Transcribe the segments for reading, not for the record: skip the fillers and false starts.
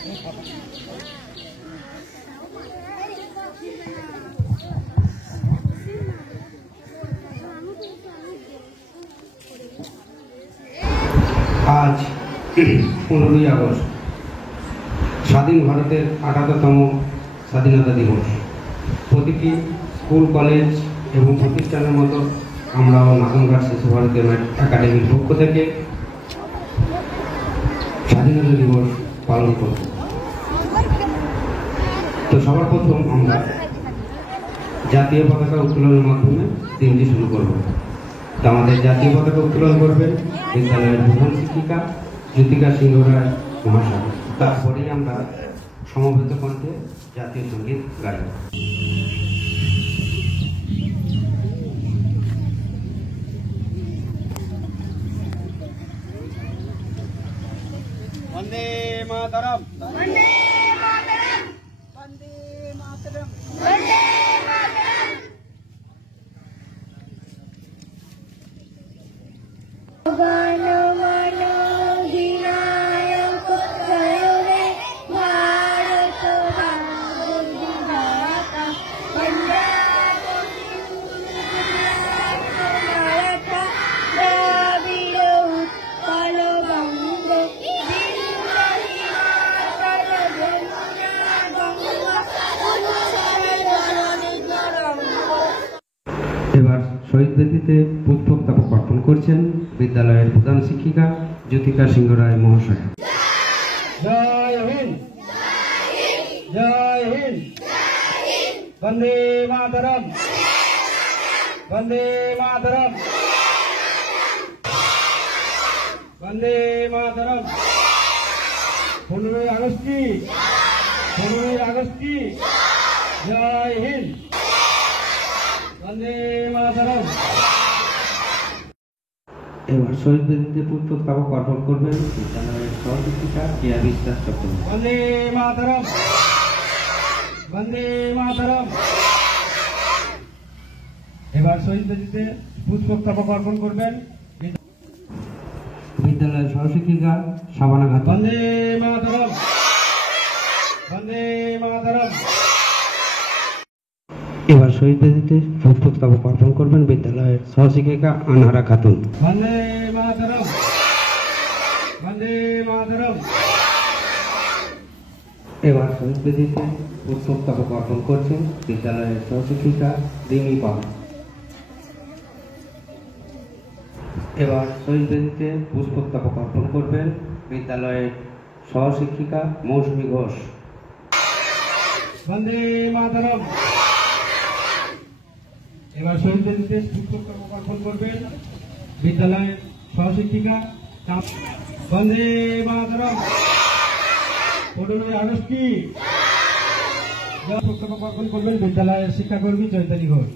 आज 15ই আগস্ট স্বাধীন ভারতের 78তম স্বাধীনতা দিবস। প্রতিটি স্কুল, কলেজ এবং প্রতিষ্ঠানের মতো আমরাও নাদনঘাট শিশু ভারতীয় একাডেমির পক্ষ থেকে স্বাধীনতা দিবস পালন করব। তো সবার প্রথম আমরা জাতীয় পতাকা উত্তোলনের মাধ্যমে দিনটি শুরু করব। তো আমাদের জাতীয় পতাকা উত্তোলন করবেন বিদ্যালয়ের প্রধান শিক্ষিকা জ্যোতিকা সিংহ রায় মহাশয়। তারপরেই আমরা সমবেত কণ্ঠে জাতীয় সঙ্গীত গাইব। वंदे मातरम, वंदे मातरम, वंदे मातरम, वंदे मातरम। गण मन अधिनायक जय हे भारत भाग्य विधाता, पंजाब सिंध मराठा द्राविड़ उत्कल बंग विंध्य हिमाचल यमुना गंगा उत्कल धरणी तरंग। এবার শহীদ বেদিতে পুষ্পস্তবক অর্পণ করছেন বিদ্যালয়ের প্রধান শিক্ষিকা জ্যোতিকা সিংহ রায় মহাশয়। जय हिंद, जय हिंद, वंदे मातरम, वंदे मातरम, वंदे मातरम। 15 আগস্ট की, 15 আগস্ট की जय हिंद, वंदे मातरम। এবার শহীদ বেদিতে পুষ্পস্তবক অর্পণ করবেন বিদ্যালয়ের সহশিক্ষিকা কেয়া বিশ্বাস চক্রবর্তী। वंदे मातरम, वंदे मातरम। এবার শহীদ বেদিতে পুষ্পস্তবক অর্পণ করবেন বিদ্যালয়ের সহশিক্ষিকা শাবানা খাতুন। वंदे मातरम, वंदे मातरम। এবার শহীদ বেদিতে পুষ্পস্তবক অর্পণ করবেন বিদ্যালয়ের সহশিক্ষিকা আনহারা খাতুন। वंदे मातरम, वंदे मातरम। এবার শহীদ বেদিতে পুষ্পস্তবক অর্পণ করছেন বিদ্যালয়ের সহশিক্ষিকা রিমি পাল। এবার শহীদ বেদিতে পুষ্পস্তবক অর্পণ করবেন বিদ্যালয়ের সহশিক্ষিকা মৌসুমী ঘোষ। वंदे मातरम। এবার শহীদ বেদিতে পুষ্পস্তবক অর্পণ করবেন বিদ্যালয়ের সহশিক্ষিকা। वंदे मातरम। 15 আগস্ট की পুষ্পস্তবক অর্পণ করবেন বিদ্যালয়ের শিক্ষাকর্মী চৈতালি ঘোষ।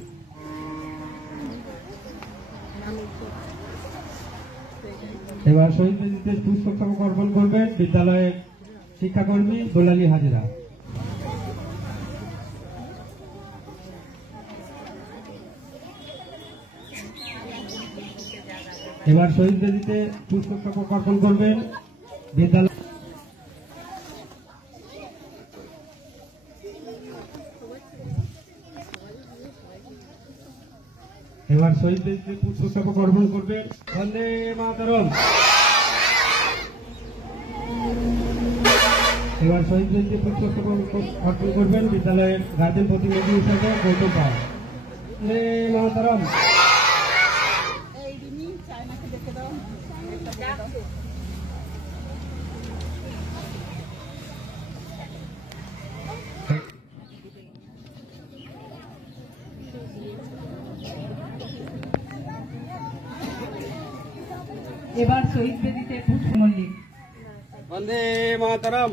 এবার শহীদ বেদিতে পুষ্পস্তবক অর্পণ করবেন বিদ্যালয়ের শিক্ষাকর্মী গোলালী হাজিরা। এবার শহীদ বেদিতে পুষ্পস্তবক অর্পণ করবেন বিদ্যালয় এবার শহীদ বেদিতে পুষ্পস্তবক অর্পণ করবেন বন্দে মাতরম। এবার শহীদ বেদিতে পুষ্পস্তবক অর্পণ করবেন বিদ্যালয়ের গার্জেন প্রতিনিধি হিসাবে গৌতম পাল। বন্দে মাতরম। এবার শহীদ বেদিতে পুষ্প মল্লিক। বন্দে মাতরম।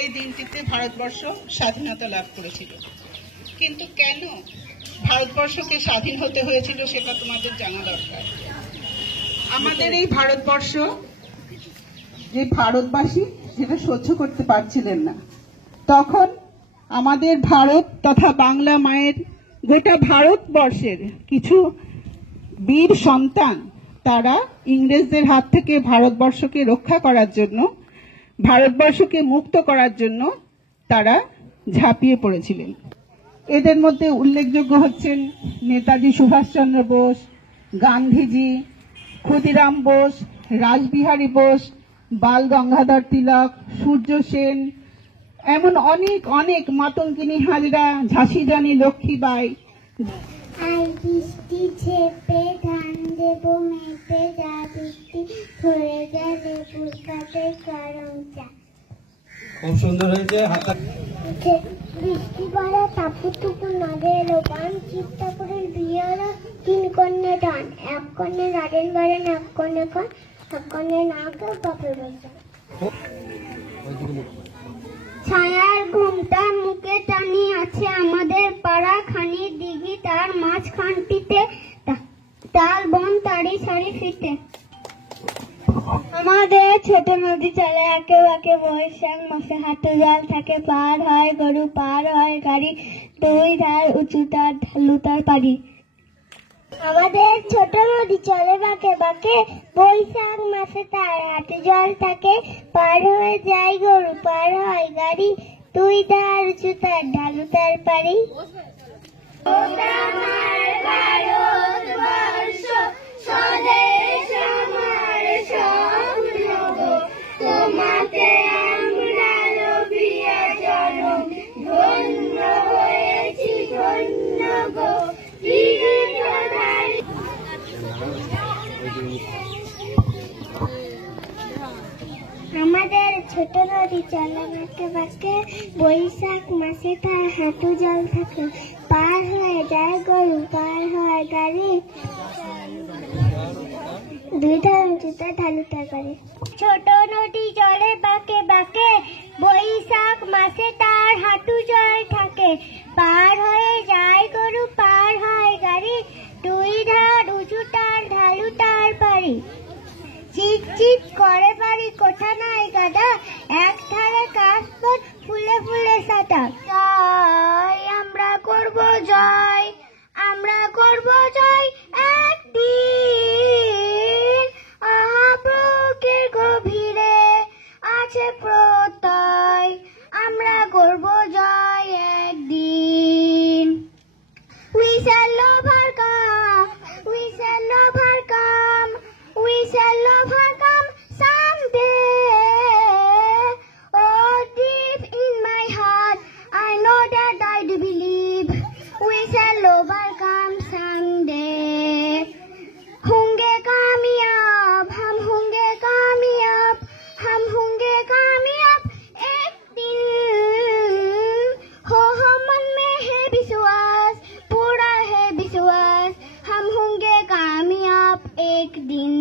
এই দিনটিতে ভারতবর্ষ স্বাধীনতা লাভ করেছিল, কিন্তু কেন ভারতবর্ষকে স্বাধীন হতে হয়েছিল সেটা তোমাদের জানা দরকার। আমাদের এই ভারতবর্ষ, যে ভারতবাসী সেটা সহ্য করতে পারছিলেন না। তখন আমাদের ভারত তথা বাংলা মায়ের গোটা ভারতবর্ষের কিছু বীর সন্তান, তারা ইংরেজদের হাত থেকে ভারতবর্ষকে রক্ষা করার জন্য ভারতবর্ষকে মুক্ত করার জন্য তারা ঝাঁপিয়ে পড়েছিলেন। এদের মধ্যে উল্লেখযোগ্য হচ্ছেন নেতাজি সুভাষচন্দ্র বোস, গান্ধীজি, ক্ষুদিরাম বোস, রাসবিহারী বোস, বাল গঙ্গাধর তিলক, সূর্য সেন, এমন অনেক অনেক, মাতঙ্গিনী হাজরা, ঝাঁসি রানী লক্ষ্মীবাই। আর বৃষ্টি ঝেপে ধান দেব মেপে, যা বৃষ্টি ধরে গেলে বুকাতে গরম চা। খুব সুন্দর হয়েছে। হাতটা বৃষ্টি পড়ে তাপু টুপু নদে এলো পান, চিত্তা করে বিয়ে হলো 3 কন্যা ডান, 1 কন্যা গার্ডেন গার্ডেন, 1 কন্যা কন, 1 কন্যা নাকে বাপের বাসা। ছায়ার ঘুমটা মুখে টানি আছে আমাদের পাড়া খানি দিঘি, তার মাঝখানটিতে তাল বন তারি সারি ফিতে। আমাদের ছোট নদী চলে একে বাকে, বৈশাখ মাসে হাতে জল থাকে, পার হয় গরু পার হয় গাড়ি, 2 ধার উঁচু তার ঢালু তার পারি। আমাদের ছোট নদী চলে বাঁকে বাঁকে, বৈশাখ মাসে তার হাতে জল থাকে, পার হয়ে যায় গরু পার হয় গাড়ি, 2 ধার উঁচু তার ঢালু তার পারি। তোমাকে আমরা রবিয়া জনম, ধন্য হয়েছি ধন্য গো। আমাদের ছোট নদী চলে বাঁকে বাঁকে, বৈশাখ মাসে তার হাঁটু জল থাকে, পার হয়ে যায় গরু পার হয় গাড়ি, 2 ধার উঁচুতে ঢালু তার পারি। ছোট নদী চলে বাঁকে বাঁকে, বৈশাখ মাসে তার হাঁটু জল থাকে, পার হয়ে যায় গরু পার হয় গাড়ি, 2 ধার উঁচু তার ঢালু তার পারি। চিক চিক করে বাড়ি কোঠা নাই গাদা, 1 ধারে কাশবন ফুলে ফুলে সাদা। জয় আমরা করব জয়, আমরা করব জয় একদিন, বুকের গভীরে আছে প্রত্যয়, আমরা করব জয় একদিন। We shall overcome, we shall overcome, we shall overcome someday. Oh, deep in my heart, I know that I do believe we shall overcome someday. होंगे कामयाब, हम होंगे कामयाब, हम होंगे कामयाब एक दिन। हो मन में है विश्वास, पूरा है विश्वास, हम होंगे कामयाब एक दिन।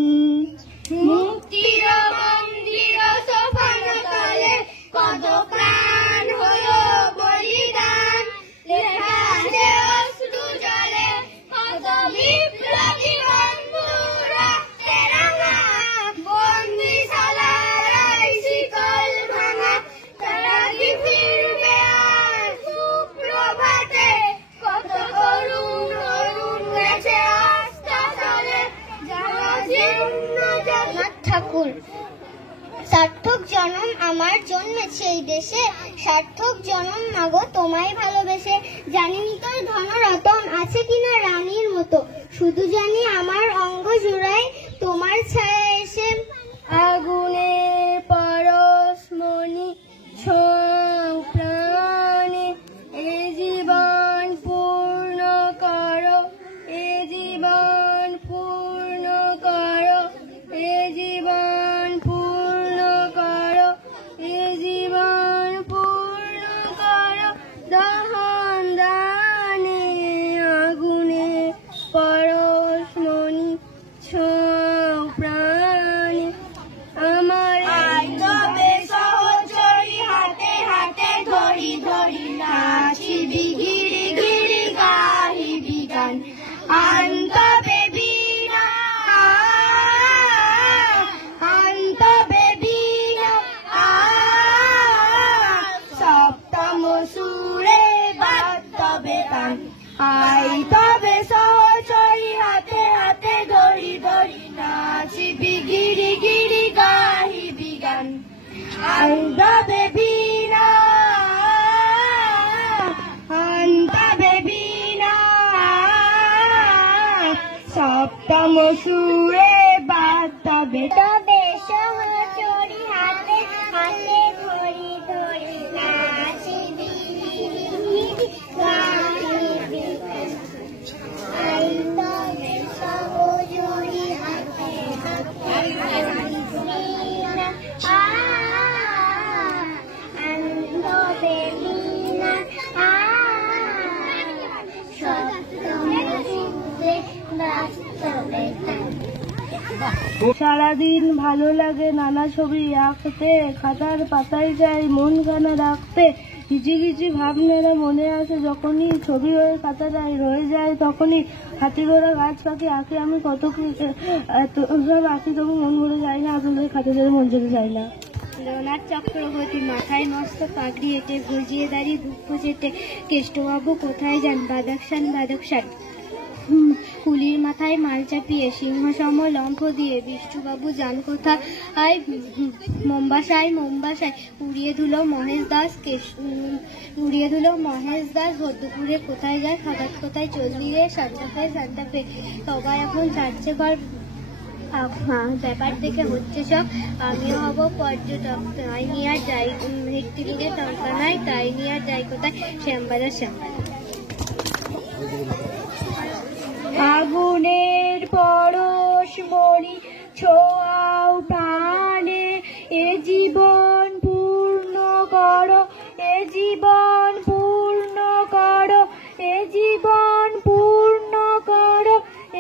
মুক্তির মন্দির সোপান তলে কত প্রাণ হলো বলিদান, লেখা আছে অশ্রু জলে কত বিপ্লবী বন্ধুরা তেরাঙ্গা, বন্দিশালার শিকল ভাঙা, তারা কি ফিরবে আর সুপ্রভাতে, কত করুণ অরুণ গেছে অস্তলে, যারা জীর্ণ জগৎ ঠাকুর। সার্থক জনম আমার জন্মেছে এই দেশে, সার্থক জনম মাগো তোমায় ভালোবেসে, জানিনি তোর ধন রতন আছে কিনা রানীর মতো, শুধু জানি আমার অঙ্গ জুড়ায় তোমার ছায়া এসে। আগুনের পরশমণি ছোঁয়াও প্রাণে, এ জীবন পূর্ণ করো, এ জীবন পূর্ণ করো, এ জীবন পূর্ণ করো, এ জীবন পূর্ণ করো, দহন দানে আগুনে পরশমণি ছোঁয়াও প্রাণে, আমার বেবিনা আন্তা বেবিনা সপ্তম সুরে বার্তা বেটা বেশ চড়ি হাতে হাতে ঘড়ি ধরি নাচিবি গাইবি আইতা বেশ চড়ি হাতে হাতে সারাদিন ভালো লাগে নানা ছবি আঁকতে, খাতার পাতায় যাই মন খানা রাখতে। কিছু কিছু ভাবনারা মনে আসে যখনই, ছবি হয়ে খাতাটায় রয়ে যায় তখনই। হাতি ঘোড়া গাছ পাখি আঁকি আমি কত সব আঁকি, তবু মন ভরে যায় না, আপনাদের খাতা ধরে মন যেতে যায় না। লোনার চক্রবর্তী মাথায় মস্ত পাগড়ি এঁটে ভজিয়ে দাঁড়িয়ে বুক চেটে, কেষ্টবাবু কোথায় যান বাদাকসান বাদাকসান। কুলির মাথায় মাল চাপিয়ে সিংহসম লম্ফ দিয়ে বিষ্ণুবাবু যান কোথায় মোম্বাসায় মোম্বাসায়। উড়িয়ে ধুলো মহেশ দাস দুপুরে কোথায় যায় হঠাৎ কোথায় চললি রে সান্তাফে সান্তাফে। সবাই এখন চাচ্ছে ঘর ব্যাপার দেখে হচ্ছে সব, আমিও হব পর্যটক। তাই নিয়ে আর যাই একটি দিকে টঙ্কা নাই, তাই নিয়ে আর যাই কোথায় শ্যামবাজার শ্যামবাজার। আগুনের পরশ মরি ছোঁয়াও প্রাণে, এ জীবন পূর্ণ করো, এ জীবন পূর্ণ করো, এ জীবন পূর্ণ করো,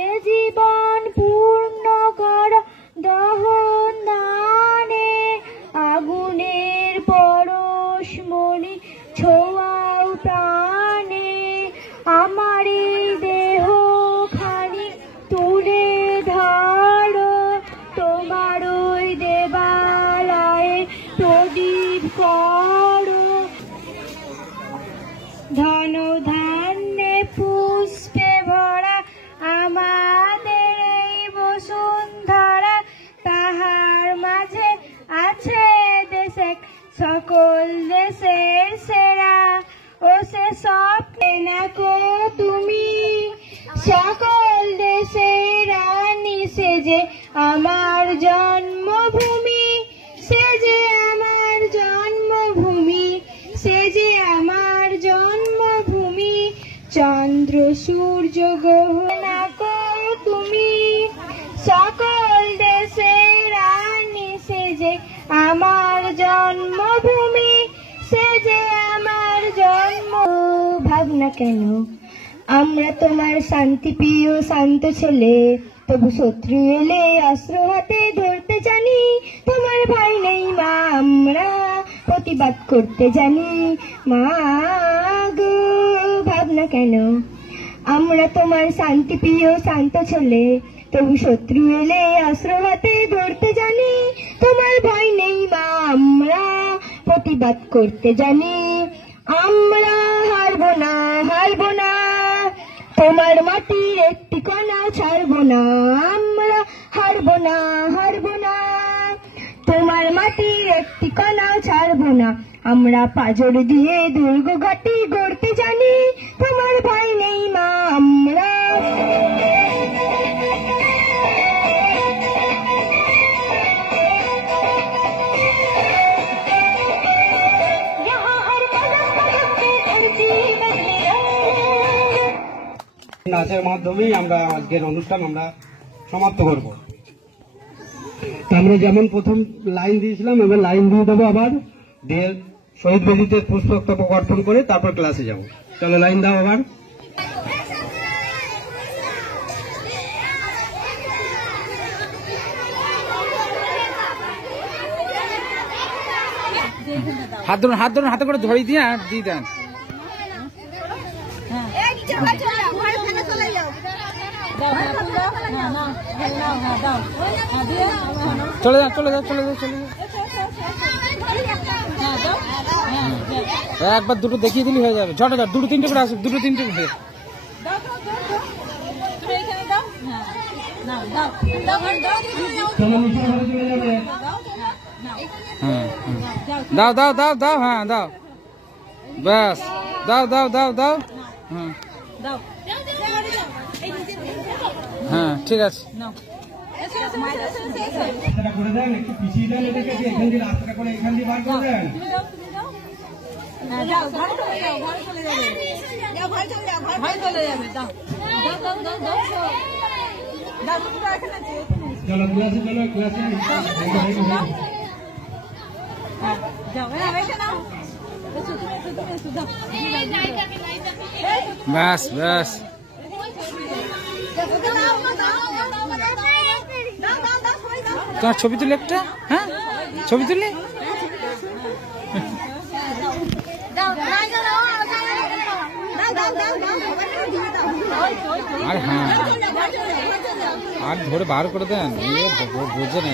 এ জীবন পূর্ণ করো দহন দানে। আগুনের পরশ মরি ছোঁয়াও প্রাণে, আমার এই দেহ খানি তুলে ধরো, তোমার ওই দেবালয়ে প্রদীপ করো। ধন ধান্যে পুষ্পে ভরা আমাদের এই বসুন্ধরা, তাহার মাঝে আছে দেশে সকল দেশের সেরা। ও সে সব কেনা কো তুমি সকল দেশের রানী, সে যে আমার জন্মভূমি, সে যে আমার জন্মভূমি, সে যে আমার জন্মভূমি। চন্দ্র সূর্য গ্রহ না কো তুমি সকল দেশের রানী, সে যে আমার জন্মভূমি, সে যে আমার জন্ম। ভাবনা কেন আমরা তোমার শান্তি প্রিয় শান্ত ছেলে, তবু শত্রু এলে অস্ত্র হাতে ধরতে জানি। তোমার ভয় নেই মা, আমরা প্রতিবাদ করতে জানি। মা গো ভাবনা কেন আমরা তোমার শান্তি প্রিয় শান্ত ছেলে, তবু শত্রু এলে অস্ত্র হাতে ধরতে জানি। তোমার ভয় নেই মা, আমরা প্রতিবাদ করতে জানি। আমরা হারবো না, হারবো না, তোমার মাটির একটি কণা ছাড়বো না। আমরা হারবো না, হারবো না, তোমার মাটির একটি কণা ছাড়বো না। আমরা পাঁজর দিয়ে দুর্গ ঘাটি গড়তে জানি। তোমার ভয় নেই মা, আমরা নাচের মাধ্যমেই আমরা আজকের অনুষ্ঠান আমরা সমাপ্ত করব। আমরা যেমন প্রথম লাইন দিয়েছিলাম এবার লাইন দিয়ে দেবো আবার, দিয়ে শহীদ বেদিতে পুষ্পস্তবক অর্পণ করে তারপর ক্লাসে যাব। চলো লাইন দাও আবার। হাত ধরুন হাতে করে ধরে দিয়ে দিয়ে দেন। চলে যাও চলে যাও চলে যাও চলে যাও, একবার দুটো দেখিয়ে দিলে হয়ে যাবে। ঝট ঝট দুটো তিনটে করে আসুক, দুটো তিনটে করে। তোমার নিচে ঘরে চলে যাবে। হ্যাঁ দাও দাও দাও দাও, হ্যাঁ দাও, ব্যাস দাও দাও দাও দাও, হ্যাঁ হ্যাঁ ঠিক আছে। রাস্তাটা করে দেন, একটু পিছিয়ে দেন এদিকে, এখান দিয়ে রাস্তাটা করে এখান দিয়ে বার করে দেন। চলো ক্লাসে, চলো ক্লাসে। ব্যাস ব্যাস, তোমার ছবি তুলে একটা, হ্যাঁ ছবি তুলে, আর হ্যাঁ আর ধরে বার করে দেন, বোঝে না।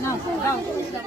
No.